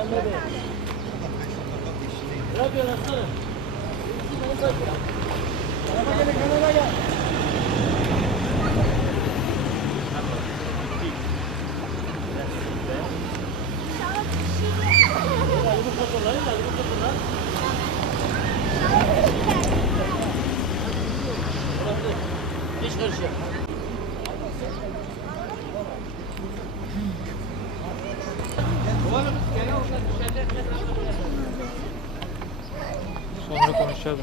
Ne yapıyorsun aslanım? Araba gelin kenara gel. Geç karşıya. Sonra konuşacağız.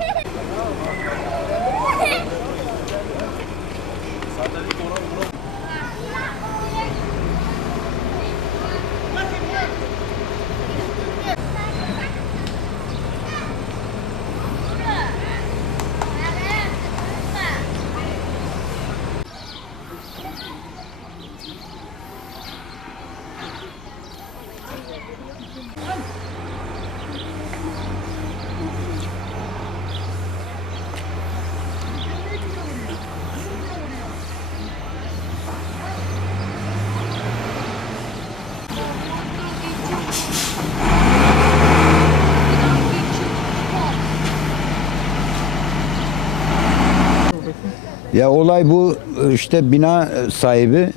Ya olay bu işte bina sahibi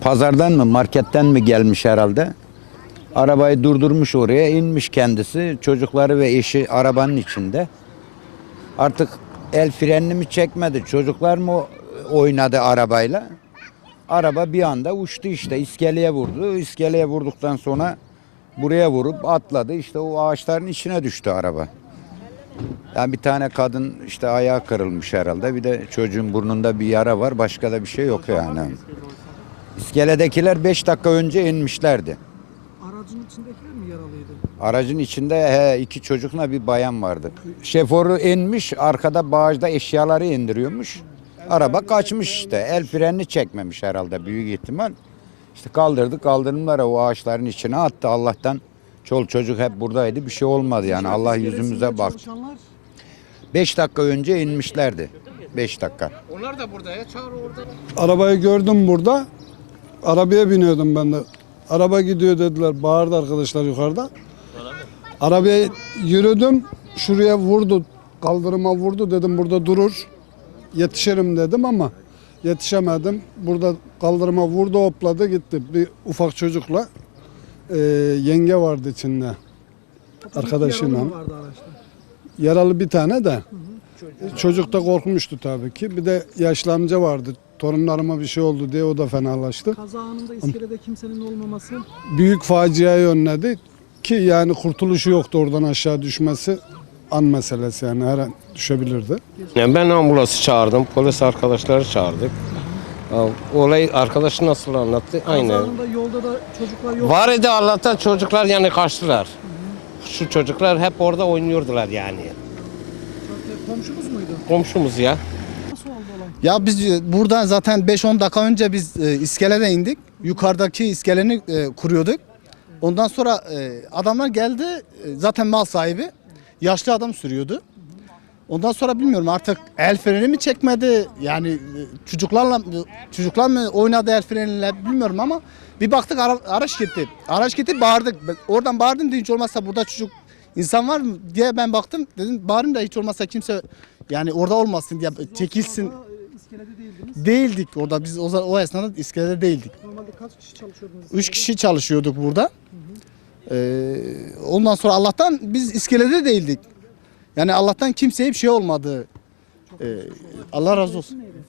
pazardan mı marketten mi gelmiş herhalde. Arabayı durdurmuş oraya inmiş kendisi. Çocukları ve eşi arabanın içinde. Artık el frenini mi çekmedi çocuklar mı oynadı arabayla. Araba bir anda uçtu işte iskeleye vurdu. İskeleye vurduktan sonra buraya vurup atladı. İşte o ağaçların içine düştü araba. Yani bir tane kadın işte ayağı kırılmış herhalde. Bir de çocuğun burnunda bir yara var. Başka da bir şey yok yani. İskeledekiler 5 dakika önce inmişlerdi. Aracın içindekiler mi yaralıydı? Aracın içinde he, iki çocukla bir bayan vardı. Şoförü inmiş, arkada bağajda eşyaları indiriyormuş. Araba kaçmış işte. El frenini çekmemiş herhalde büyük ihtimal. İşte kaldırdı, kaldırımlara o ağaçların içine attı. Allah'tan çol çocuk hep buradaydı. Bir şey olmadı yani. Allah yüzümüze. Çalışanlar 5 dakika önce inmişlerdi. 5 dakika. Arabayı gördüm burada. Arabaya biniyordum ben de. Araba gidiyor dediler. Bağırdı arkadaşlar yukarıda. Arabaya yürüdüm. Şuraya vurdu. Kaldırıma vurdu. Dedim burada durur. Yetişirim dedim ama yetişemedim. Burada kaldırıma vurdu hopladı gitti. Bir ufak çocukla e, yenge vardı içinde. Arkadaşıyla. yaralı vardı? Yaralı bir tane de. Çocuk da korkmuştu tabii ki. Bir de yaşlı amca vardı. Torunlarıma bir şey oldu diye o da fenalaştı. Kaza anında iskelede kimsenin olmaması Büyük faciayı önledi ki yani kurtuluşu yoktu oradan aşağı düşmesi an meselesi yani her an düşebilirdi. Yani ben ambulansı çağırdım, polis arkadaşları çağırdık. Ya, Olay arkadaşı nasıl anlattı? Aynı. anında yolda da çocuklar yok. Var idi Allah'tan çocuklar yani kaçtılar. Şu çocuklar hep orada oynuyordular yani. Komşunuz muydu? Komşumuz ya. Nasıl oldu olay? Ya biz e, buradan zaten 5-10 dakika önce biz e, iskelede indik. Yukarıdaki iskeleni e, kuruyorduk. Ondan sonra e, adamlar geldi. E, zaten mal sahibi. Yaşlı adam sürüyordu. Ondan sonra bilmiyorum artık el freni mi çekmedi yani e, çocuklarla çocuklar mı oynadı el freniyle bilmiyorum ama bir baktık ara- araç gitti. Araç gitti bağırdık. Ben Oradan bağırdım da hiç olmazsa burada çocuk insan var mı diye ben baktım. Dedim bağırın da hiç olmazsa kimse yani orada olmasın diye çekilsin. Orada, e, iskelede değildiniz. Değildik orada biz o, o esnada iskelede değildik. Normalde kaç kişi çalışıyordunuz? Üç kişi çalışıyorduk burada. Ee, ondan sonra Allah'tan biz iskelede değildik. Yani Allah'tan kimseye bir şey olmadı. Ee, Allah razı olsun.